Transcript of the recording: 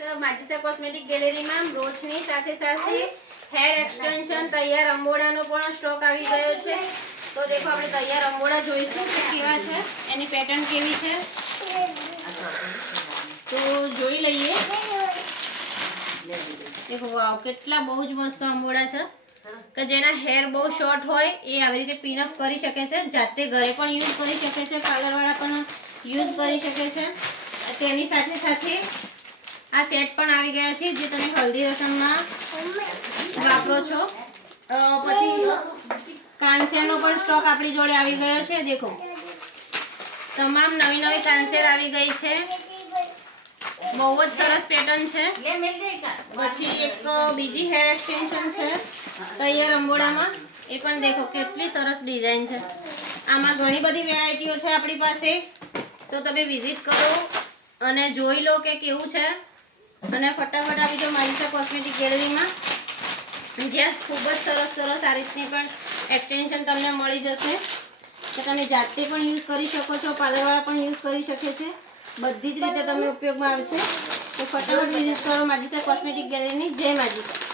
માજીસા cosmetic ગેલેરીમાં બ્રોચની સાથે સાથે હેર એક્સટેન્શન તૈયાર અંબોડાનો પણ સ્ટોક આવી ગયો છે। તો દેખો આપણે તૈયાર અંબોડા જોઈશું કે કેવા છે, એની પેટર્ન કેવી છે તો જોઈ લઈએ। દેખો વાવ, કેટલા બહુ જ મસ્ત અંબોડા છે કે જેના હેર બહુ શોર્ટ હોય એ આવી રીતે પિનઅપ કરી શકે છે, જાતે ઘરે પણ યુઝ કરી શકે છે, પાર્લરવાળા પણ યુઝ કરી શકે છે। તેની સાથે સાથે આ સેટ પણ આવી ગયા છે જે તમે હલ્દી રસમમાં વાપરો છો। પછી કાંસેરનો પણ સ્ટોક આપણી જોડે આવી ગયો છે। દેખો તમામ નવી નવી કાંસેર આવી ગઈ છે, બહુ જ સરસ પેટર્ન છે। પછી એક બીજી હેર એક્સટેન્શન છે તૈયાર અંબોડામાં, એ પણ દેખો કેટલી સરસ ડિઝાઇન છે। આમાં ઘણી બધી વેરાયટીઓ છે આપણી પાસે, તો તમે વિઝિટ કરો અને જોઈ લો કે કેવું છે અને ફટાફટ આવી જાઓ માજીસા કોસ્મેટિક ગેલેરીમાં, જ્યાં ખૂબ જ સરસ સરસ આ રીતની પણ એક્સટેન્શન તમને મળી જશે તો તમે જાતે પણ યુઝ કરી શકો છો, પાર્લરવાળા પણ યુઝ કરી શકે છે, બધી જ રીતે તમે ઉપયોગમાં આવશે। તો ફટાફટ વિઝિટ કરો માજીસા કોસ્મેટિક ગેલેરીની। જય માજીસા।